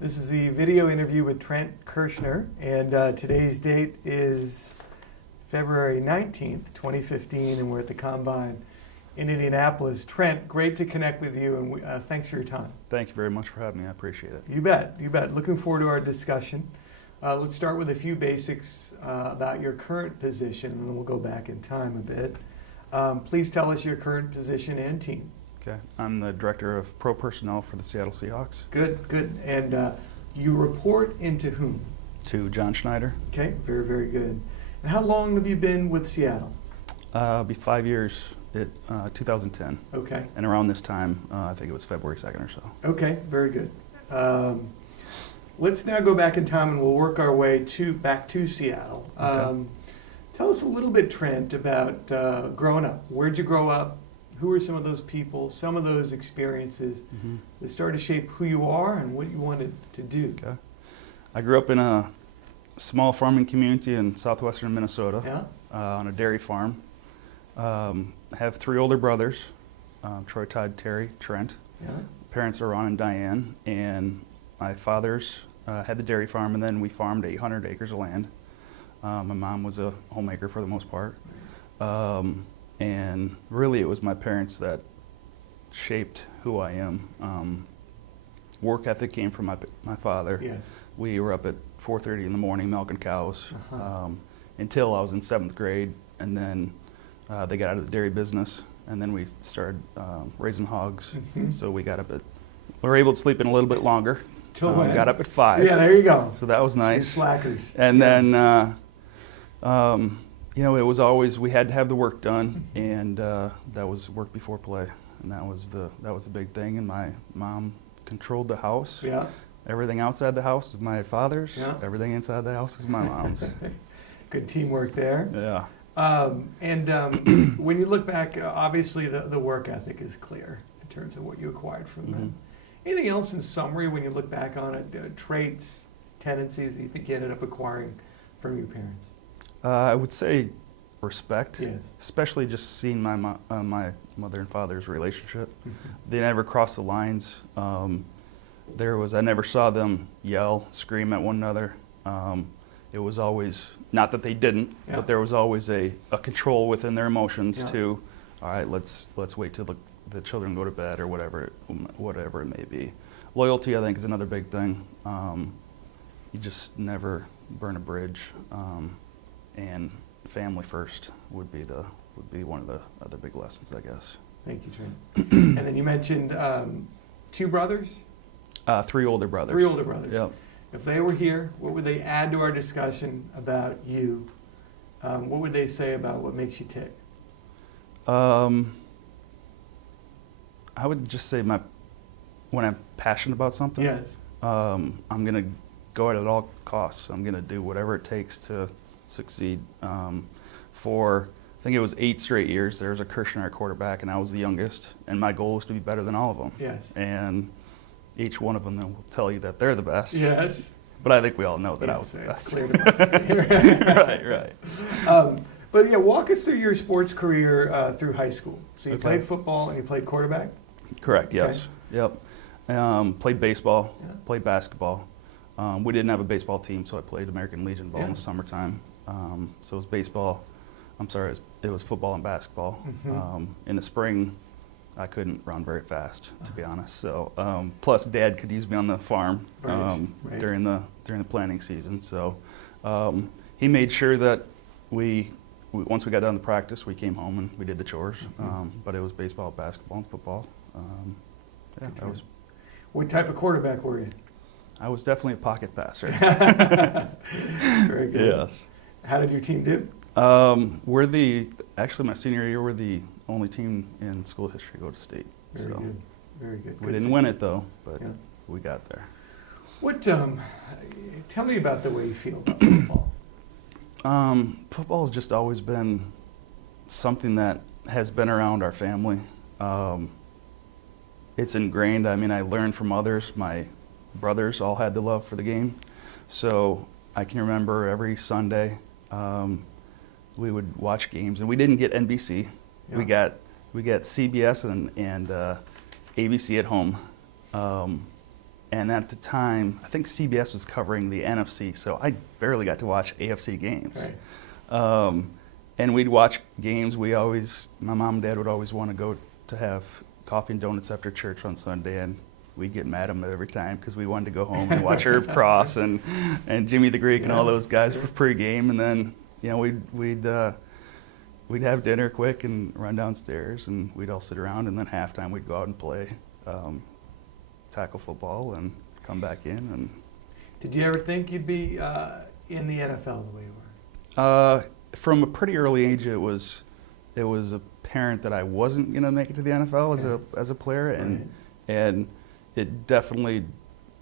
This is the video interview with Trent KIRCHNER, and today's date is February 19th, 2015, and we're at the Combine in Indianapolis. Trent, great to connect with you, and thanks for your time. Thank you very much for having me. I appreciate it. You bet, you bet. Looking forward to our discussion. Let's start with a few basics about your current position, and then we'll go back in time a bit. Please tell us your current position and team. Okay, I'm the Director of Pro Personnel for the Seattle Seahawks. Good, good. And you report into whom? To John Schneider. Okay, very, very good. And how long have you been with Seattle? It'll be 5 years at 2010. Okay. And around this time, I think it was February 2nd or so. Okay, very good. Let's now go back in time and we'll work our way back to Seattle. Okay. Tell us a little bit, Trent, about growing up. Where'd you grow up? Who were some of those people, some of those experiences that started to shape who you are and what you wanted to do? Okay. I grew up in a small farming community in southwestern Minnesota. Yeah? On a dairy farm. Have 3 older brothers, Troy, Todd, Terry, Trent. Yeah? Parents are Ron and Diane, and my father's had the dairy farm, and then we farmed 800 acres of land. My mom was a homemaker for the most part. And really it was my parents that shaped who I am. Work ethic came from my father. Yes. We were up at 4:30 in the morning milking cows until I was in 7th grade, and then they got out of the dairy business, and then we started raising hogs. So we were able to sleep in a little bit longer. Till when? Got up at 5. Yeah, there you go. So that was You nice. slackers. And then you know, it was always, we had to have the work done, and that was work before play, and that was the big thing. And my mom controlled the house. Yeah. Everything outside the house was my father's. Yeah. Everything inside the house was my mom's. Good teamwork there. Yeah. When you look back, obviously the work ethic is clear in terms of what you acquired from them. Anything else in summary when you look back on it, traits, tendencies that you think you ended up acquiring from your parents? I would say respect, Yes. especially just seeing my mother and father's relationship. They never crossed the lines. I never saw them yell, scream at one another. It was always, not that they didn't, but there was always a control within their emotions to, all right, let's wait till the children go to bed or whatever it may be. Loyalty, I think, is another big thing. You just never burn a bridge. And family first would be one of the other big lessons, I guess. Thank you, Trent. And then you mentioned 2 brothers? 3 older brothers. 3 older brothers. Yep. If they were here, what would they add to our discussion about you? What would they say about what makes you tick? I would just say when I'm passionate about something, Yes. I'm going to go at it at all costs. I'm going to do whatever it takes to succeed. For, I think it was 8 straight years, there was a KIRCHNER at quarterback, and I was the youngest, and my goal was to be better than all of them. Yes. And each one of them will tell you that they're the best. Yes. But I think we all know that I was the It's best. clear to us. Right. But yeah, walk us through your sports career through high school. So you Okay. played football and you played quarterback? Correct, yes. Yep. Played baseball, played basketball. We didn't have a baseball team, so I played American Legion ball in the summertime. So it was baseball, it was football and basketball. In the spring, I couldn't run very fast, to be honest. So, plus Dad could use me on the farm during the planting season. So he made sure that once we got done the practice, we came home and we did the chores. But it was baseball, basketball, and football. That was. What type of quarterback were you? I was definitely a pocket passer. Very good. Yes. How did your team do? Actually my senior year, we're the only team in school history to go to state. Very good. Very good. We didn't win it though, but we got there. What? Tell me about the way you feel about football. Football has just always been something that has been around our family. It's ingrained. I mean, I learned from others. My brothers all had the love for the game. So I can remember every Sunday we would watch games, and we didn't get NBC. Yeah. We got CBS and ABC at home. And at the time, I think CBS was covering the NFC, so I barely got to watch AFC games. Right. And we'd watch games. My mom and dad would always want to go to have coffee and donuts after church on Sunday, and we'd get mad at them every time because we wanted to go home and watch Irv Cross and Jimmy the Greek and all those guys for pregame. And then, we'd have dinner quick and run downstairs, and we'd all sit around. And then halftime, we'd go out and play tackle football and come back in. And did you ever think you'd be in the NFL the way you were? From a pretty early age, it was apparent that I wasn't going to make it to the NFL as a player, and it definitely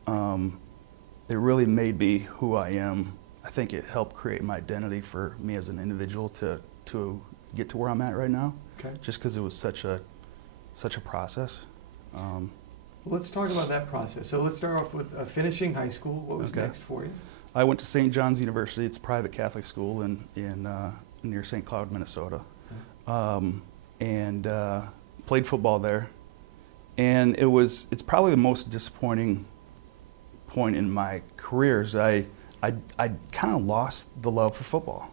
it really made me who I am. I think it helped create my identity for me as an individual to get to where I'm at right now. Okay. Just because it was such a process. Well, let's talk about that process. So let's start off with finishing high school. What was next for you? I went to St. John's University. It's a private Catholic school in near St. Cloud, Minnesota, and played football there. And it's probably the most disappointing point in my career. Is I kind of lost the love for football,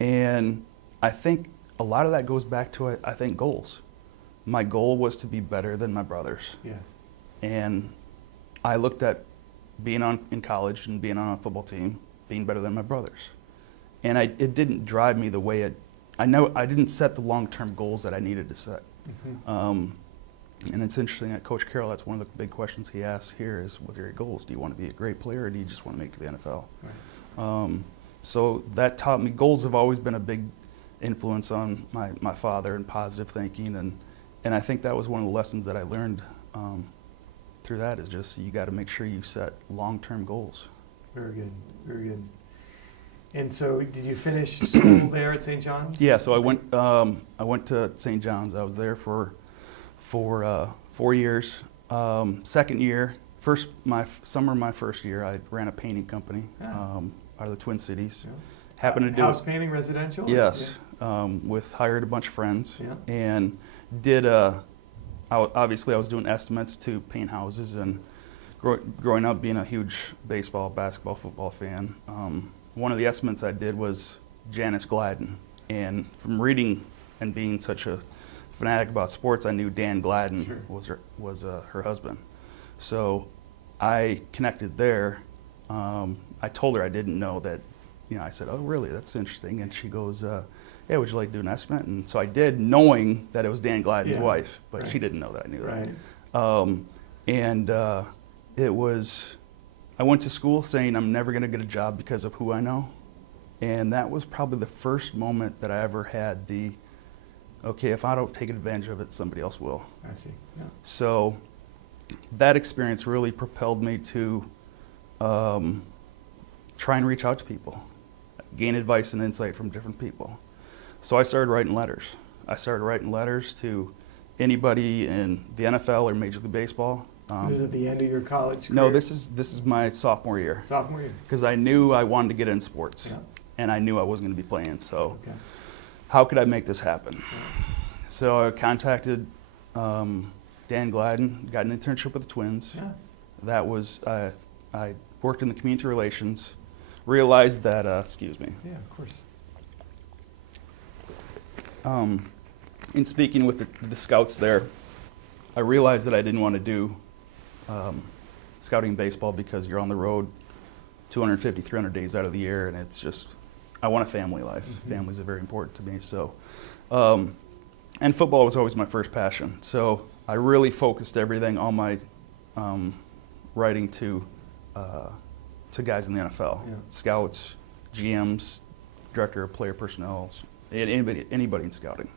and I think a lot of that goes back to I think goals. My goal was to be better than my brothers. Yes. And I looked at being in college and being on a football team, being better than my brothers. And it didn't drive me the way I didn't set the long-term goals that I needed to set. And it's interesting that Coach Carroll, that's one of the big questions he asks here is, what are your goals? Do you want to be a great player, or do you just want to make it to the NFL? Right. So that taught me, goals have always been a big influence on my father and positive thinking, and I think that was one of the lessons that I learned through that is just you got to make sure you set long-term goals. Very good, very good. And so, did you finish school there at St. John's? Yeah, so I went to St. John's. I was there for 4 years. Second year, summer of my first year, I ran a painting company out of the Twin Cities. Yeah. Happened to do house painting, residential? Yes, yeah. Hired a bunch of friends, yeah. and did obviously I was doing estimates to paint houses, and growing up being a huge baseball, basketball, football fan, one of the estimates I did was Janice Gladden, and from reading and being such a fanatic about sports, I knew Dan Gladden sure. was her husband. So I connected there. I told her I didn't know that. I said, "Oh, really? That's interesting." And she goes, "Yeah, would you like to do an estimate?" And so I did, knowing that it was Dan Gladden's wife, but right. she didn't know that I knew right. that. It was. I went to school saying I'm never going to get a job because of who I know, and that was probably the first moment that I ever had okay, if I don't take advantage of it, somebody else will. I see. Yeah. So that experience really propelled me to try and reach out to people, gain advice and insight from different people. So I started writing letters. I started writing letters to anybody in the NFL or Major League Baseball. This is at the end of your college career? No, this is my sophomore year. Sophomore year. Because I knew I wanted to get in sports, yeah. and I knew I wasn't going to be playing. So okay. how could I make this happen? Yeah. So I contacted Dan Gladden, got an internship with the Twins. Yeah. That was, I worked in the community relations, realized that, excuse me. Yeah, of course. In speaking with the scouts there, I realized that I didn't want to do scouting baseball because you're on the road 250, 300 days out of the year, and it's just, I want a family life. Mm-hmm. Families are very important to me. So, and football was always my first passion. So I really focused everything on my writing to guys in the NFL, yeah. scouts, GMs, director of player personnel, anybody in scouting.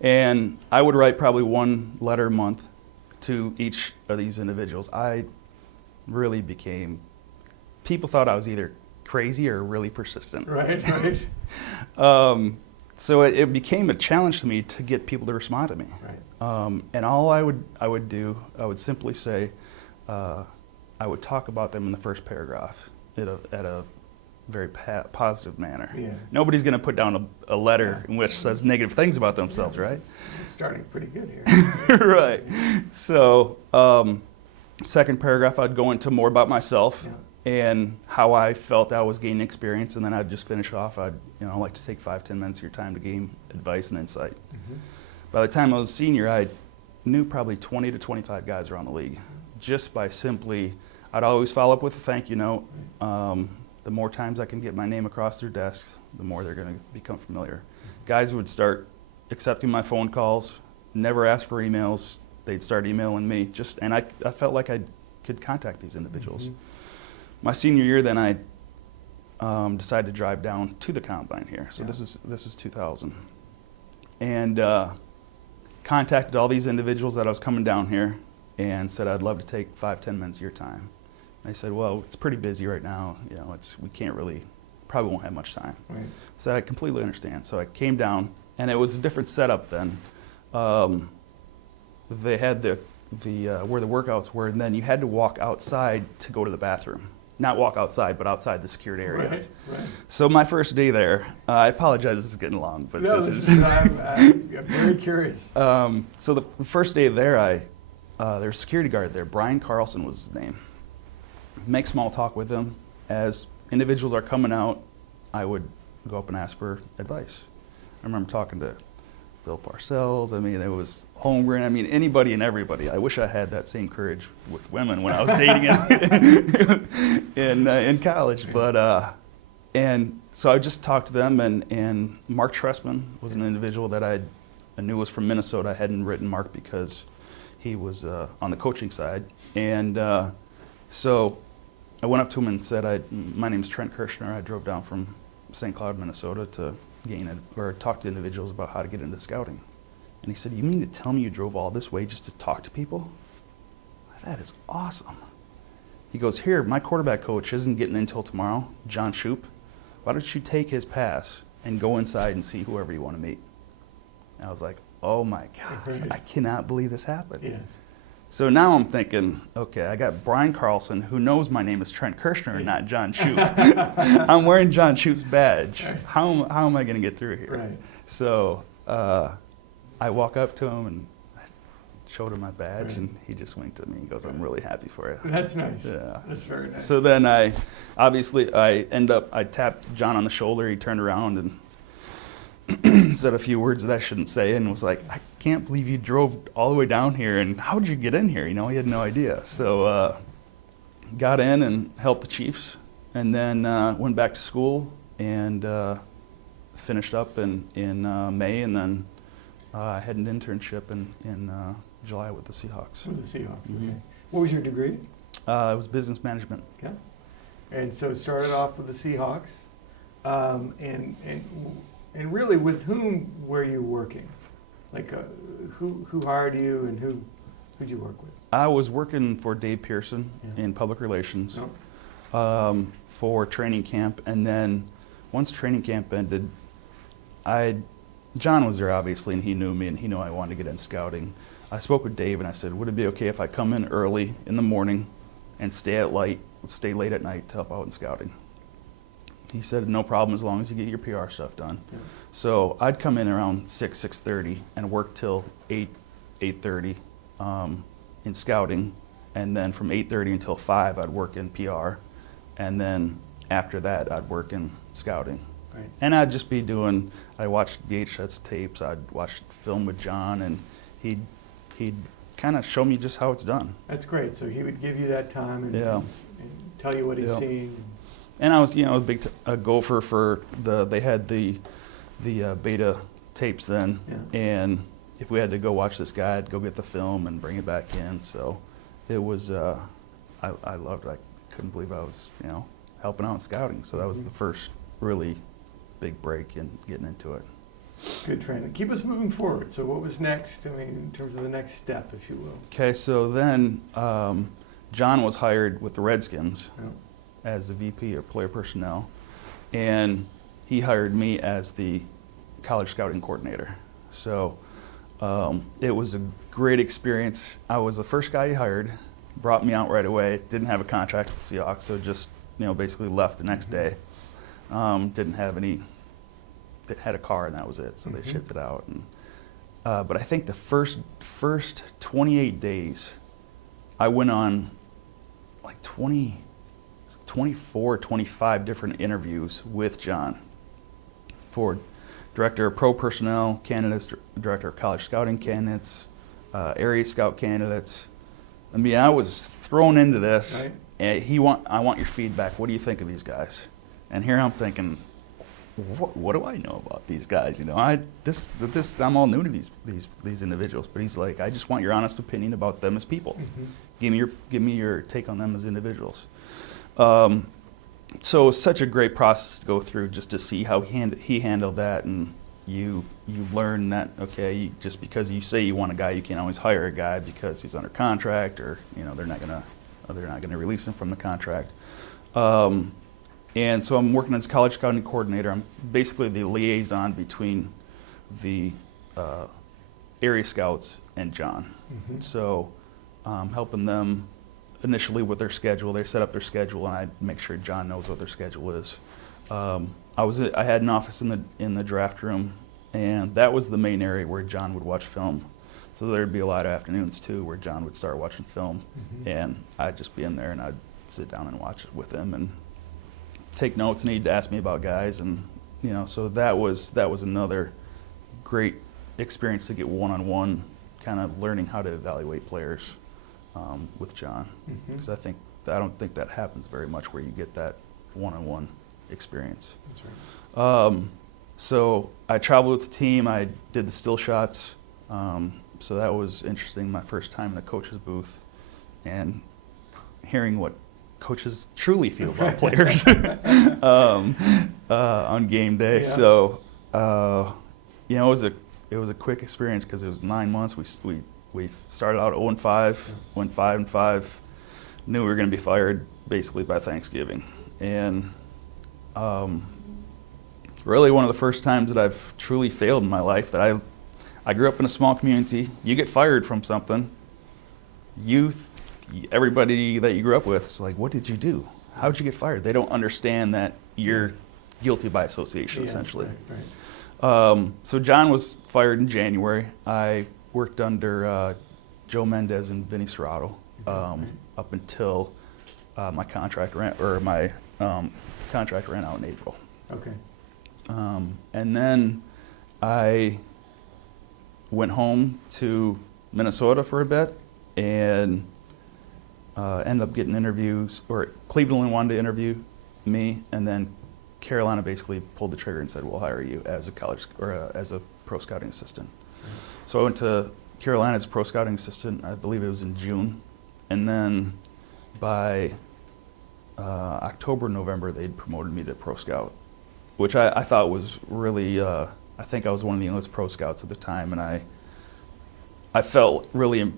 And I would write probably one letter a month to each of these individuals. I really people thought I was either crazy or really persistent. Right, right. So it became a challenge to me to get people to respond to me. Right. And all I would do, I would simply say, I would talk about them in the first paragraph at a very positive manner. Yes. Nobody's going to put down a letter in which says negative things about themselves, right? This is starting pretty good here. Right. So second paragraph, I'd go into more about myself Yeah. and how I felt I was gaining experience, and then I'd just finish off. I'd like to take 5-10 minutes of your time to gain advice and insight. By the time I was a senior, I knew probably 20 to 25 guys around the league, just by simply, I'd always follow up with a thank you note. The more times I can get my name across their desks, the more they're going to become familiar. Guys would start accepting my phone calls, never ask for emails. They'd start emailing me, and I felt like I could contact these individuals. My senior year, then I decided to drive down to the combine here. So this is 2000, and contacted all these individuals that I was coming down here, and said I'd love to take 5-10 minutes of your time. They said, well, it's pretty busy right now. We can't really, probably won't have much time. Right. So I completely understand. So I came down, and it was a different setup then. They had the where the workouts were, and then you had to walk outside to go to the bathroom. Not walk outside, but outside the secured area. Right. So my first day there, I apologize, this is getting long, but No, this is. I'm very curious. So the first day there, there's a security guard there. Brian Carlson was his name. Make small talk with him. As individuals are coming out, I would go up and ask for advice. I remember talking to Bill Parcells. I mean, it was Holmgren. I mean, anybody and everybody. I wish I had that same courage with women when I was dating in college. But and so I just talked to them, and Mark Tressman was an individual that I knew was from Minnesota. I hadn't written Mark because he was on the coaching side, and so I went up to him and said, my name's Trent Kirchner. I drove down from St. Cloud, Minnesota to talk to individuals about how to get into scouting. And he said, you mean to tell me you drove all this way just to talk to people? That is awesome. He goes, here, my quarterback coach isn't getting in until tomorrow, John Shoup. Why don't you take his pass and go inside and see whoever you want to meet? And I was like, oh my God, I cannot believe this happened. Yes. So now I'm thinking, okay, I got Brian Carlson, who knows my name is Trent Kirchner and not John Shoup. I'm wearing John Shoup's badge. Right. How am I going to get through here? Right. So I walk up to him and showed him my badge, Right. and he just winked at me. He goes, I'm really happy for you. That's nice. Yeah. That's very nice. So then I tapped John on the shoulder. He turned around and said a few words that I shouldn't say, and was like, I can't believe you drove all the way down here, and how did you get in here? He had no idea. So got in and helped the Chiefs, and then went back to school and finished up in May, and then I had an internship in July with the Seahawks. With the Seahawks, Mhm. okay. What was your degree? It was business management. Okay. And so started off with the Seahawks, and really, with whom were you working? Like, who hired you, and who'd you work with? I was working for Dave Pearson Yeah. in public relations Oh. for training camp, and then once training camp ended, John was there obviously, and he knew me, and he knew I wanted to get in scouting. I spoke with Dave, and I said, would it be okay if I come in early in the morning and stay late at night to help out in scouting? He said, no problem, as long as you get your PR stuff done. Yeah. So I'd come in around 6:30 and work till 8:30 in scouting, and then from 8:30 until 5 I'd work in PR, and then after that I'd work in scouting. Right. And I'd just be I watched VHS tapes, I'd watch film with John, and he'd kind of show me just how it's done. That's great. So he would give you that time and, Yeah. and tell you what he's Yeah. seeing. And I was, a big gopher for they had the beta tapes then, Yeah. and if we had to go watch this guy, I'd go get the film and bring it back in. So it was, I loved it. I couldn't believe I was, helping out in scouting. So that was the first really big break in getting into it. Good training. Keep us moving forward. So what was next? I mean, in terms of the next step, if you will. Okay, so then John was hired with the Redskins Oh. as the VP of player personnel, and he hired me as the college scouting coordinator. So it was a great experience. I was the first guy he hired, brought me out right away, didn't have a contract with the Seahawks, so just basically left the next day. Didn't have any, had a car and that was it, so they shipped it out. And, but I think the first 28 days, I went on like 24, 25 different interviews with John for director of pro personnel candidates, director of college scouting candidates, area scout candidates. I mean, I was thrown into this, Right. and I want your feedback. What do you think of these guys? And here I'm thinking, what do I know about these guys? You know, I'm all new to these individuals. But he's like, I just want your honest opinion about them as people. Mm-hmm. Give me your take on them as individuals. So it was such a great process to go through, just to see how he handled that, and you learn that, okay, just because you say you want a guy, you can't always hire a guy because he's under contract, or you know they're not gonna release him from the contract. And so I'm working as college scouting coordinator. I'm basically the liaison between the area scouts and John. Mm-hmm. So helping them initially with their schedule. They set up their schedule, and I make sure John knows what their schedule is. I had an office in the draft room, and that was the main area where John would watch film. So there'd be a lot of afternoons too where John would start watching film, Mm-hmm. and I'd just be in there and I'd sit down and watch it with him and take notes, and he'd ask me about guys, and you know, so that was another great experience to get one-on-one, kind of learning how to evaluate players with John, Mm-hmm. because I don't think that happens very much where you get that one-on-one experience. That's right. So I traveled with the team. I did the still shots. So that was interesting. My first time in the coach's booth, and hearing what coaches truly feel about players on game day. Yeah. So you know, it was a quick experience because it was 9 months. We started out 0-5, went 5-5. Knew we were going to be fired basically by Thanksgiving, and really one of the first times that I've truly failed in my life. That I grew up in a small community. You get fired from something, everybody that you grew up with is like, what did you do? How did you get fired? They don't understand that you're guilty by association, Yeah, essentially. right. So John was fired in January. I worked under Joe Mendez and Vinny Serrato up until my contract ran out in April. Okay. And then I went home to Minnesota for a bit, and ended up getting interviews, or Cleveland wanted to interview me, and then Carolina basically pulled the trigger and said, we'll hire you as a college, or as a pro scouting assistant. So I went to Carolina as a pro scouting assistant. I believe it was in June, and then by October, November, they'd promoted me to pro scout, which I thought was really, I think I was one of the youngest pro scouts at the time, and I felt really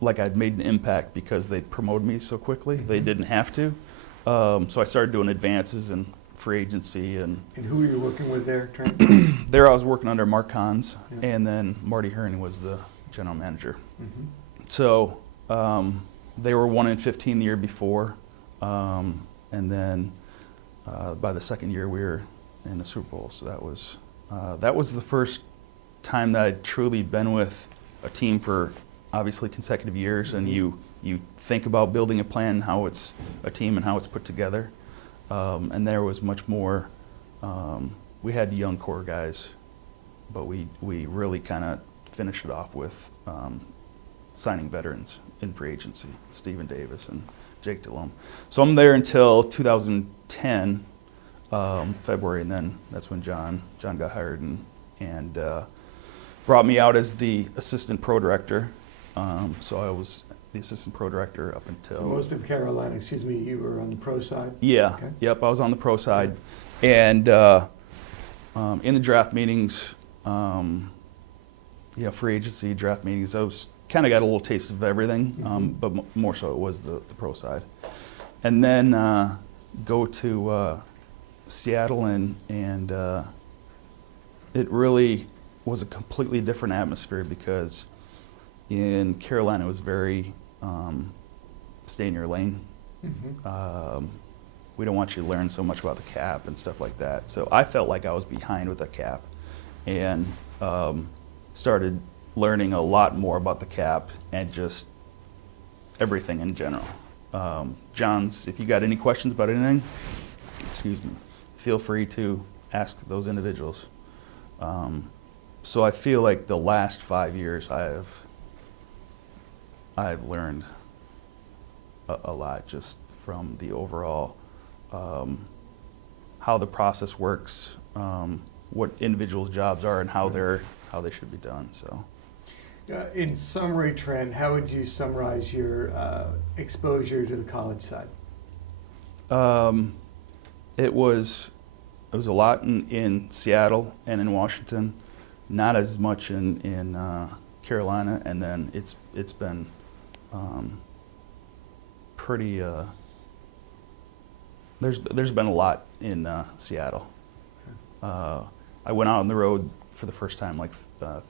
like I'd made an impact because they promoted me so quickly. They didn't have to. So I started doing advances in free agency. And who were you working with there, Trent? there I was working under Mark Kahns, Yeah. and then Marty Hearn was the general manager. Mm-hmm. So they were 1-15 the year before, and then by the second year we were in the Super Bowl. So that was the first time that I'd truly been with a team for obviously consecutive years, and you think about building a plan, how it's a team and how it's put together. And there was much more. We had young core guys, but we really kind of finished it off with signing veterans in free agency, Stephen Davis and Jake Delhomme. So I'm there until 2010, February, and then that's when John got hired and brought me out as the assistant pro director. So I was the assistant pro director up until... So most of Carolina, you were on the pro side? Yeah, Okay. Yep, I was on the pro side. And in the draft meetings, free agency draft meetings, I was kind of got a little taste of everything, but more so it was the pro side. And then go to Seattle, and it really was a completely different atmosphere, because in Carolina it was very stay in your lane. Mm-hmm. We don't want you to learn so much about the cap and stuff like that. So I felt like I was behind with the cap, and started learning a lot more about the cap, and just everything in general. John's, if you got any questions about anything, excuse me, feel free to ask those individuals. So I feel like the last 5 years I've learned a lot just from the overall how the process works, what individuals' jobs are, and how they should be done. So, in summary, Trent, how would you summarize your exposure to the college side? It was a lot in Seattle and in Washington, not as much in Carolina, and then it's been pretty. There's been a lot in Seattle. I went out on the road for the first time like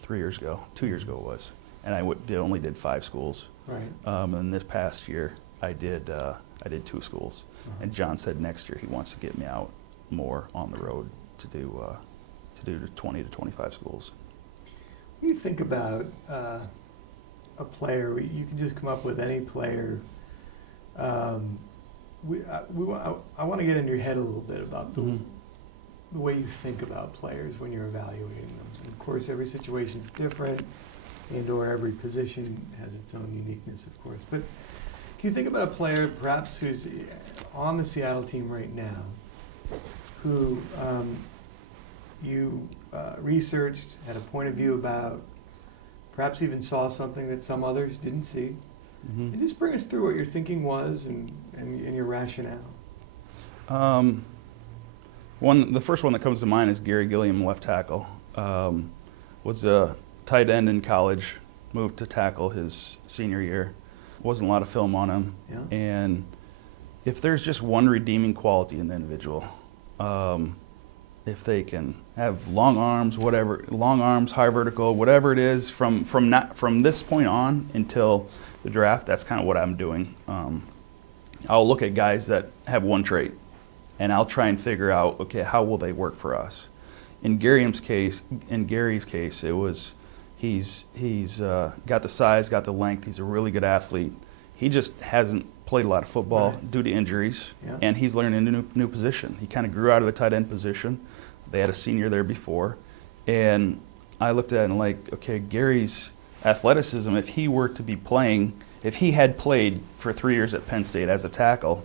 2 years ago it was, and I only did 5 schools. Right. And this past year I did 2 schools, and John said next year he wants to get me out more on the road to do 20 to 25 schools. When you think about a player, you can just come up with any player. I want to get in your head a little bit about the way you think about players when you're evaluating them. And of course, every situation is different, and/or every position has its own uniqueness, of course. But can you think about a player, perhaps who's on the Seattle team right now, who you researched, had a point of view about, perhaps even saw something that some others didn't see? And just bring us through what your thinking was and your rationale. The first one that comes to mind is Gary Gilliam, left tackle. Was a tight end in college, moved to tackle his senior year. Wasn't a lot of film on him. Yeah. And if there's just one redeeming quality in the individual, if they can have long arms, high vertical, whatever it is, from this point on until the draft, that's kind of what I'm doing. I'll look at guys that have one trait, and I'll try and figure out, okay, how will they work for us? In Gary's case, it was he's got the size, got the length. He's a really good athlete. He just hasn't played a lot of football due to injuries, and he's learning a new position. He kind of grew out of the tight end position. They had a senior there before, and I looked at it and like, okay, Gary's athleticism, if he were to be playing, if he had played for 3 years at Penn State as a tackle,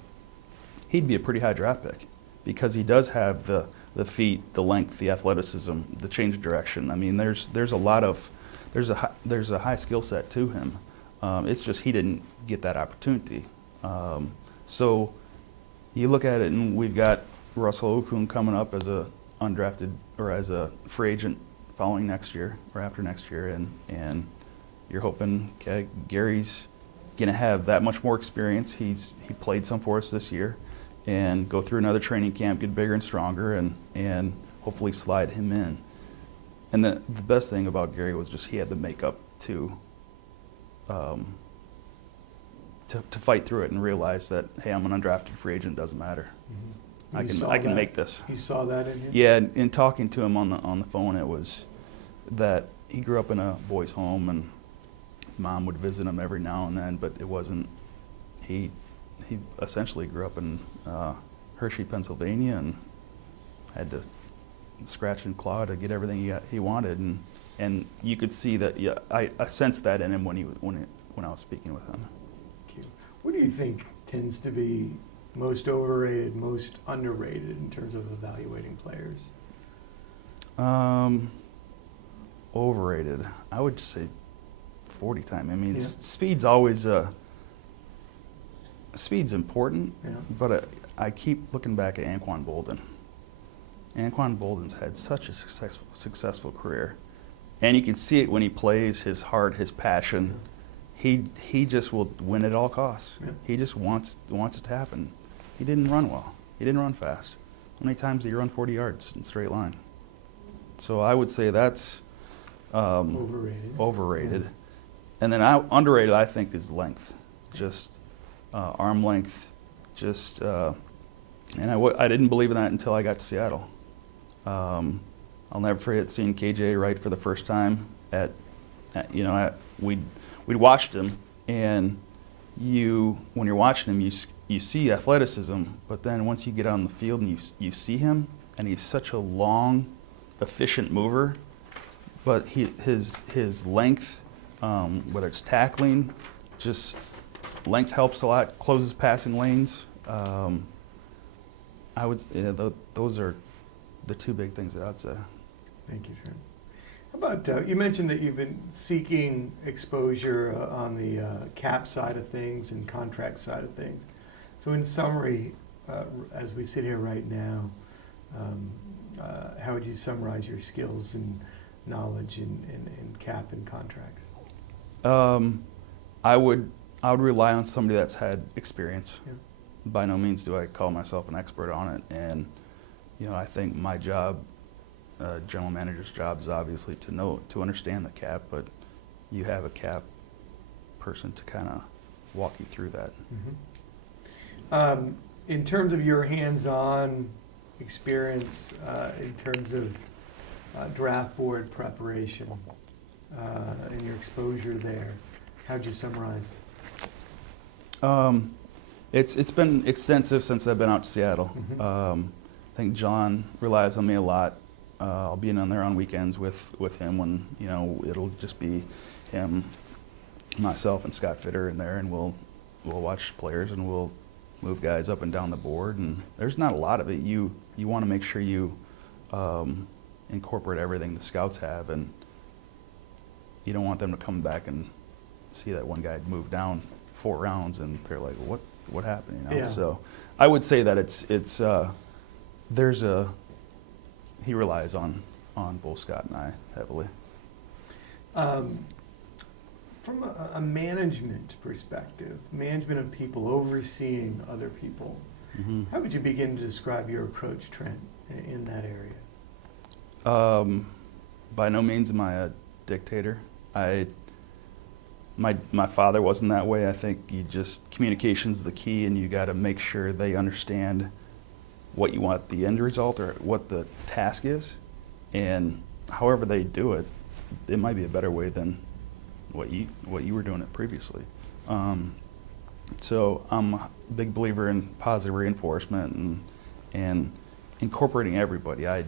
he'd be a pretty high draft pick because he does have the feet, the length, the athleticism, the change of direction. I mean, there's a high skill set to him. It's just he didn't get that opportunity. So you look at it, and we've got Russell Okun coming up as a undrafted or as a free agent following next year or after next year, and you're hoping, okay, Gary's going to have that much more experience. He played some for us this year, and go through another training camp, get bigger and stronger, and hopefully slide him in. And the best thing about Gary was just he had the makeup to fight through it and realize that, hey, I'm an undrafted free agent, doesn't matter. I can make this. You saw that in him? Yeah, in talking to him on the phone, it was that he grew up in a boys' home, and Mom would visit him every now and then, but it wasn't. He essentially grew up in Hershey, Pennsylvania, and had to scratch and claw to get everything he wanted, and you could see that. Yeah, I sensed that in him when I was speaking with him. What do you think tends to be most overrated, most underrated in terms of evaluating players? Overrated. I would just say 40 time. I mean, speed's always speed's important, but I keep looking back at Anquan Bolden. Anquan Bolden's had such a successful career, and you can see it when he plays. His heart, his passion. He just will win at all costs. Yeah. He just wants it to happen. He didn't run well. He didn't run fast. How many times did he run 40 yards in straight line? So I would say that's overrated. Yeah. And then underrated, I think, is length. Just arm length. Just and I didn't believe in that until I got to Seattle. I'll never forget seeing KJ Wright for the first time we'd watched him, and when you're watching him, you see athleticism, but then once you get on the field and you see him, and he's such a long, efficient mover, but his length, whether it's tackling, just length helps a lot, closes passing lanes. Those are the two big things that I'd say. Thank you, Trent. How about, you mentioned that you've been seeking exposure on the cap side of things and contract side of things. So in summary, as we sit here right now, how would you summarize your skills and knowledge in cap and contracts? I would rely on somebody that's had experience. Yeah. By no means do I call myself an expert on it, and I think my job, general manager's job, is obviously to understand the cap, but you have a cap person to kind of walk you through that. Mm-hmm. In terms of your hands-on experience, in terms of draft board preparation and your exposure there, how'd you summarize? It's been extensive since I've been out to Seattle. Mm-hmm. I think John relies on me a lot. I'll be in there on weekends with him when it'll just be him, myself, and Scott Fitter in there, and we'll watch players and we'll move guys up and down the board. And there's not a lot of it. You want to make sure you incorporate everything the scouts have, and you don't want them to come back and see that one guy moved down 4 rounds and they're like, what happened? Yeah. So I would say that he relies on both Scott and I heavily. From a management perspective, management of people, overseeing other people, Mm-hmm. how would you begin to describe your approach, Trent, in that area? By no means am I a dictator. My father wasn't that way. I think communication's the key, and you got to make sure they understand what you want the end result or what the task is, and however they do it, it might be a better way than what you were doing it previously. So I'm a big believer in positive reinforcement and incorporating everybody. I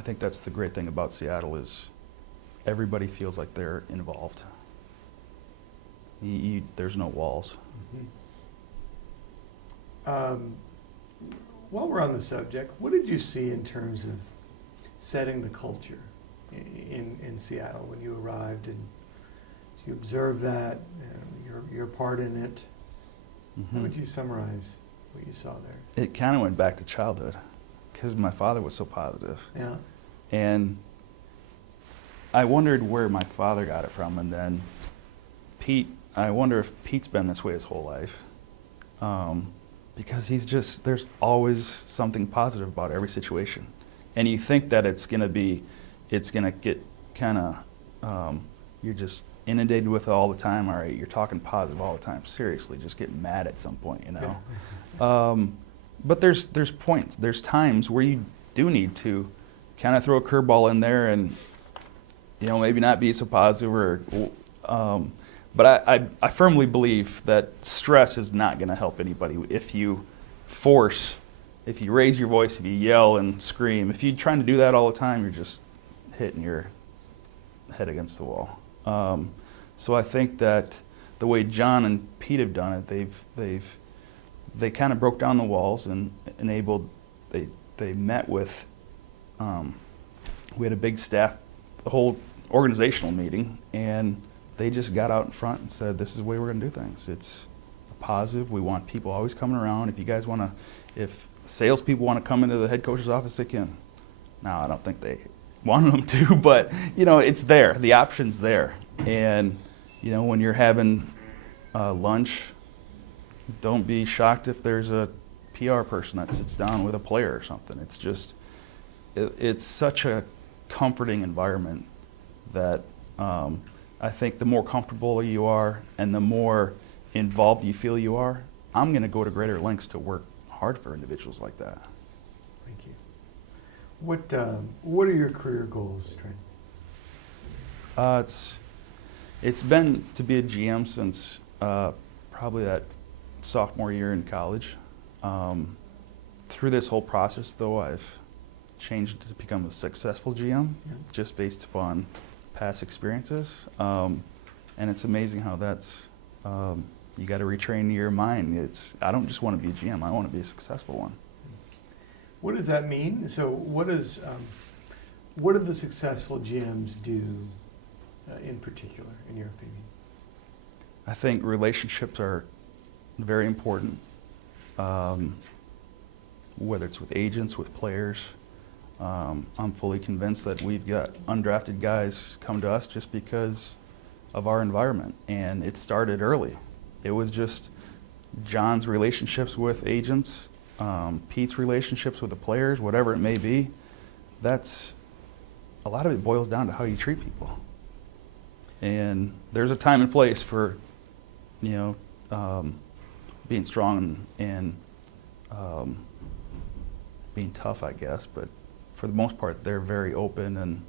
think that's the great thing about Seattle is everybody feels like they're involved. There's no walls. Mm-hmm. While we're on the subject, what did you see in terms of setting the culture in Seattle when you arrived, and you observed that, your part in it? Mm-hmm. How would you summarize what you saw there? It kind of went back to childhood because my father was so positive. Yeah. And I wondered where my father got it from, and then Pete, I wonder if Pete's been this way his whole life. Because there's always something positive about every situation. And you think that it's gonna get kind of, you're just inundated with it all the time. All right, you're talking positive all the time. Seriously, just get mad at some point, But there's points, there's times where you do need to kind of throw a curveball in there and, maybe not be so positive but I firmly believe that stress is not going to help anybody. If you raise your voice, if you yell and scream, if you're trying to do that all the time, you're just hitting your head against the wall. So I think that the way John and Pete have done it, they kind of broke down the walls and enabled. They met with. We had a big staff, the whole organizational meeting, and they just got out in front and said, this is the way we're going to do things. It's positive. We want people always coming around. If you guys want to, if salespeople want to come into the head coach's office, they can. Now, I don't think they wanted them to, but, it's there. The option's there. And, when you're having lunch, don't be shocked if there's a PR person that sits down with a player or something. It's just, it's such a comforting environment that I think the more comfortable you are and the more involved you feel you are, I'm going to go to greater lengths to work hard for individuals like that. Thank you. What are your career goals, Trent? It's been to be a GM since probably that sophomore year in college. Through this whole process, though, I've changed to become a successful GM, just based upon past experiences. And it's amazing how that's, you got to retrain your mind. I don't just want to be a GM, I want to be a successful one. What does that mean? So what do the successful GMs do in particular, in your opinion? I think relationships are very important, whether it's with agents, with players. I'm fully convinced that we've got undrafted guys come to us just because of our environment, and it started early. It was just John's relationships with agents, Pete's relationships with the players, whatever it may be. That's a lot of it boils down to how you treat people. And there's a time and place for, being strong and being tough, I guess. But for the most part, they're very open and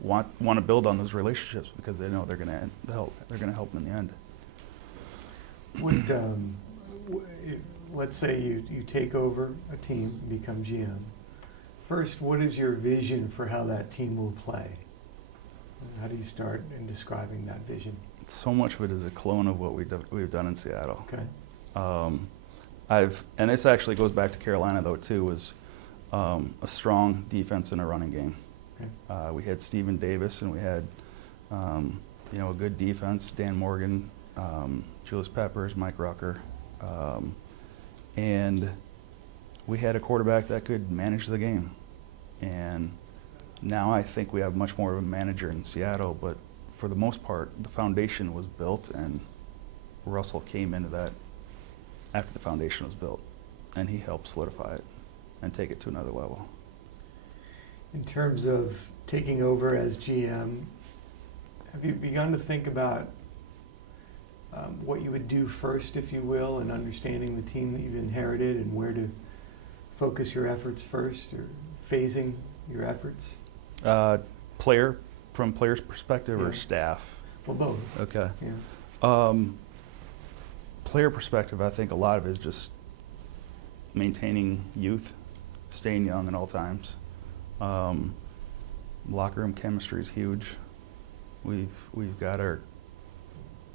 want to build on those relationships because they know they're going to help. They're going to help them in the end. Let's say you take over a team, become GM. First, what is your vision for how that team will play? How do you start in describing that vision? So much of it is a clone of what we've done in Seattle. Okay. And this actually goes back to Carolina though too, was a strong defense and a running game. Okay. We had Stephen Davis and we had a good defense, Dan Morgan, Julius Peppers, Mike Rucker, and we had a quarterback that could manage the game. And now I think we have much more of a manager in Seattle, but for the most part, the foundation was built, and Russell came into that after the foundation was built, and he helped solidify it and take it to another level. In terms of taking over as GM, have you begun to think about what you would do first, if you will, in understanding the team that you've inherited and where to focus your efforts first, or phasing your efforts? From player's perspective or staff? Well, both. Okay. Yeah. Player perspective, I think a lot of it is just maintaining youth, staying young at all times. Locker room chemistry is huge. We've got our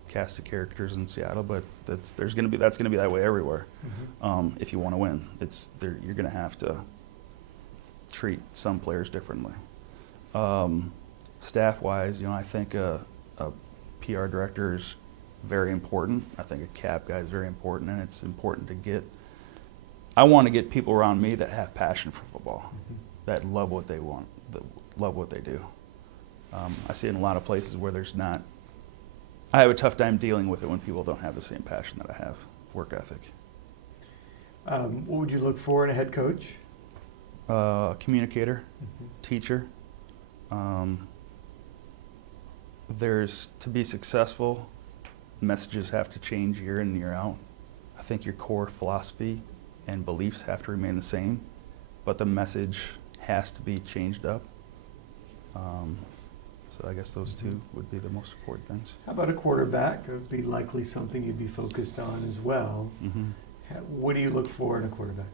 cast of characters in Seattle, but that's going to be that way everywhere. Mm-hmm. If you want to win, you're going to have to treat some players differently. Staff-wise, I think a PR director is very important. I think a cap guy is very important, and it's important I want to get people around me that have passion for football, mm-hmm. that love what they want, that love what they do. I see it in a lot of places where there's not. I have a tough time dealing with it when people don't have the same passion that I have, work ethic. What would you look for in a head coach? Communicator, mm-hmm. teacher. To be successful, messages have to change year in and year out. I think your core philosophy and beliefs have to remain the same, but the message has to be changed up. So I guess those two would be the most important things. How about a quarterback? It would be likely something you'd be focused on as well. Mm-hmm. What do you look for in a quarterback?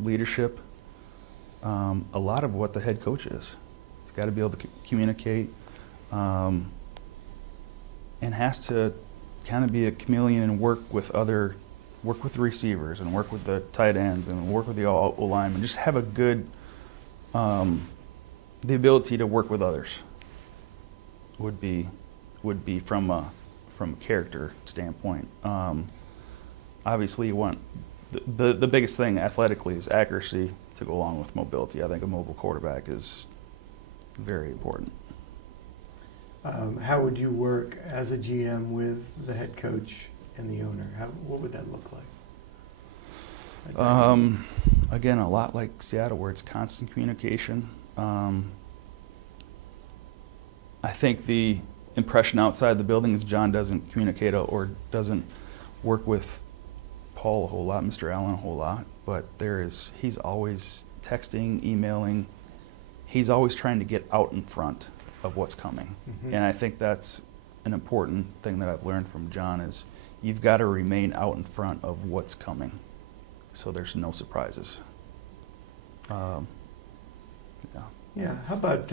Leadership. A lot of what the head coach is. He's got to be able to communicate, and has to kind of be a chameleon and work with the receivers and work with the tight ends and work with the O-line and just have a good, the ability to work with others would be from a character standpoint. Obviously, you want the biggest thing athletically is accuracy to go along with mobility. I think a mobile quarterback is very important. How would you work as a GM with the head coach and the owner? What would that look like? Again, a lot like Seattle, where it's constant communication. I think the impression outside the building is John doesn't communicate or doesn't work with Paul a whole lot, Mr. Allen a whole lot, but he's always texting, emailing. he's always trying to get out in front of what's coming. Mhm. And I think that's an important thing that I've learned from John is you've got to remain out in front of what's coming so there's no surprises. Yeah. Yeah, how about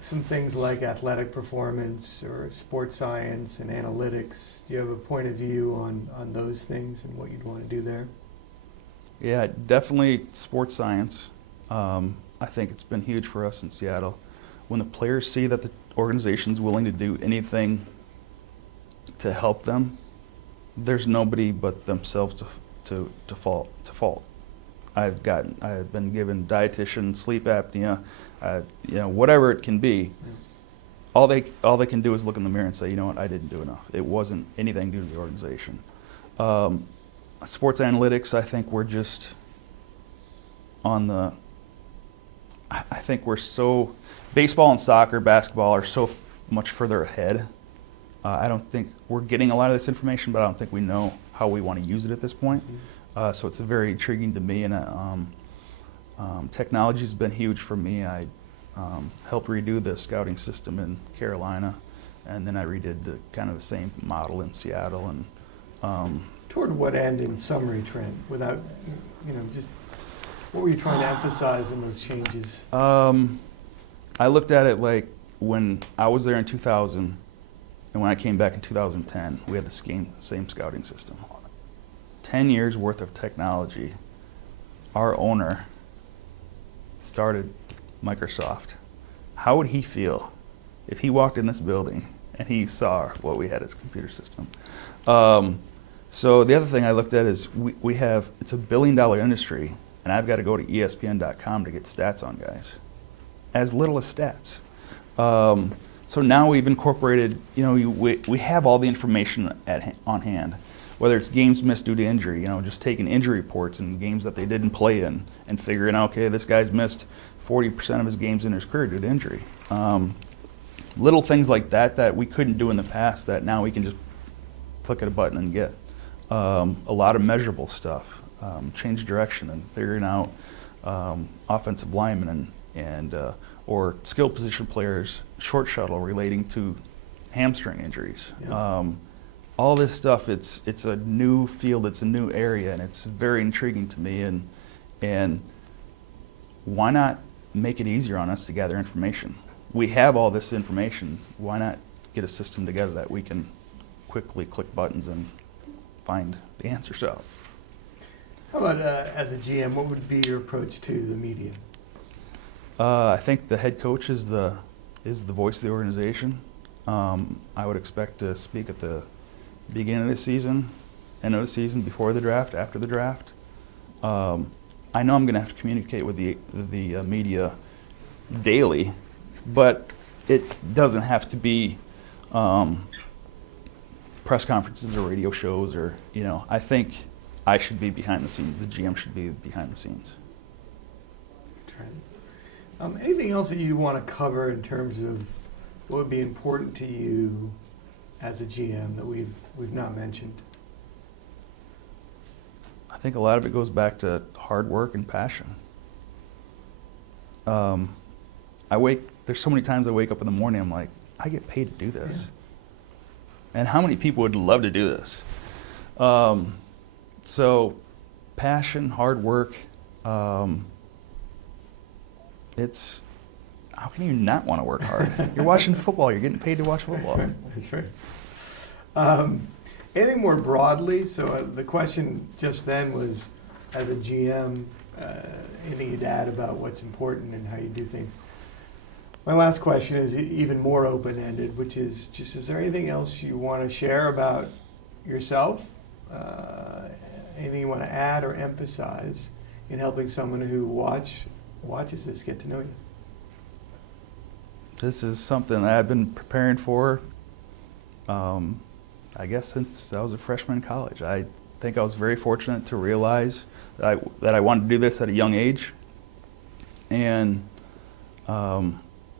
some things like athletic performance or sports science and analytics? Do you have a point of view on those things and what you'd want to do there? Yeah, definitely sports science. I think it's been huge for us in Seattle. When the players see that the organization's willing to do anything to help them, there's nobody but themselves to fault. I've been given dietitian, sleep apnea, whatever it can be. Yeah. All they can do is look in the mirror and say, you know what, I didn't do enough. It wasn't anything due to the organization. Sports analytics, I think we're just on the. I think we're so. Baseball and soccer, basketball are so much further ahead. I don't think we're getting a lot of this information, but I don't think we know how we want to use it at this point. So it's very intriguing to me, and technology's been huge for me. I helped redo the scouting system in Carolina, and then I redid the kind of the same model in Seattle. And Toward what end, in summary, Trent? Without, just what were you trying to emphasize in those changes? I looked at it like when I was there in 2000, and when I came back in 2010, we had the same scouting system. 10 years worth of technology. Our owner started Microsoft. How would he feel if he walked in this building and he saw what we had as a computer system? So the other thing I looked at is it's $1 billion industry, and I've got to go to ESPN.com to get stats on guys. As little as stats. So now we've incorporated, we have all the information on hand. Whether it's games missed due to injury, just taking injury reports and games that they didn't play in and figuring out, okay, this guy's missed 40% of his games in his career due to injury. Little things like that we couldn't do in the past that now we can just click at a button and get. A lot of measurable stuff, change direction and figuring out offensive linemen and or skill position players, short shuttle relating to hamstring injuries. Yeah. All this stuff, it's a new field, it's a new area, and it's very intriguing to me. And why not make it easier on us to gather information? We have all this information. Why not get a system together that we can quickly click buttons and find the answers out? How about as a GM, what would be your approach to the media? I think the head coach is the voice of the organization. I would expect to speak at the beginning of the season, end of the season, before the draft, after the draft. I know I'm going to have to communicate with the media daily, but it doesn't have to be press conferences or radio shows or, I think I should be behind the scenes. The GM should be behind the scenes. Trent. Anything else that you want to cover in terms of what would be important to you as a GM that we've not mentioned? I think a lot of it goes back to hard work and passion. There's so many times I wake up in the morning, I'm like, I get paid to do this. Yeah. And how many people would love to do this? So passion, hard work, how can you not want to work hard? You're watching football, you're getting paid to watch football. That's right. Anything more broadly? So the question just then was, as a GM, anything you'd add about what's important and how you do things? My last question is even more open-ended, which is just, is there anything else you want to share about yourself? Anything you want to add or emphasize in helping someone who watches this get to know you? This is something that I've been preparing for, I guess, since I was a freshman in college. I think I was very fortunate to realize that I wanted to do this at a young age. And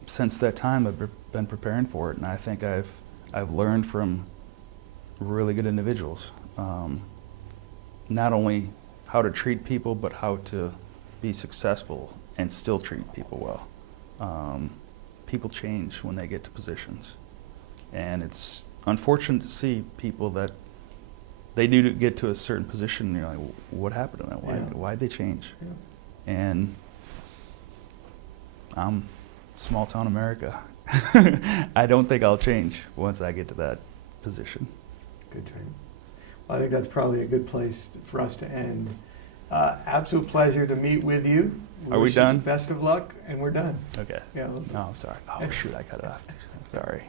since that time, I've been preparing for it. And I think I've learned from really good individuals, not only how to treat people, but how to be successful and still treat people well. People change when they get to positions, and it's unfortunate to see people that they do get to a certain position and you're like, what happened to them? Why'd they change? Yeah. And I'm small town America. I don't think I'll change once I get to that position. Good training. Well, I think that's probably a good place for us to end. Absolute pleasure to meet with you. Are we wish you done? Best of luck, and we're done. Okay. Yeah. No, I'm sorry. Oh, shoot, I cut it off. Sorry.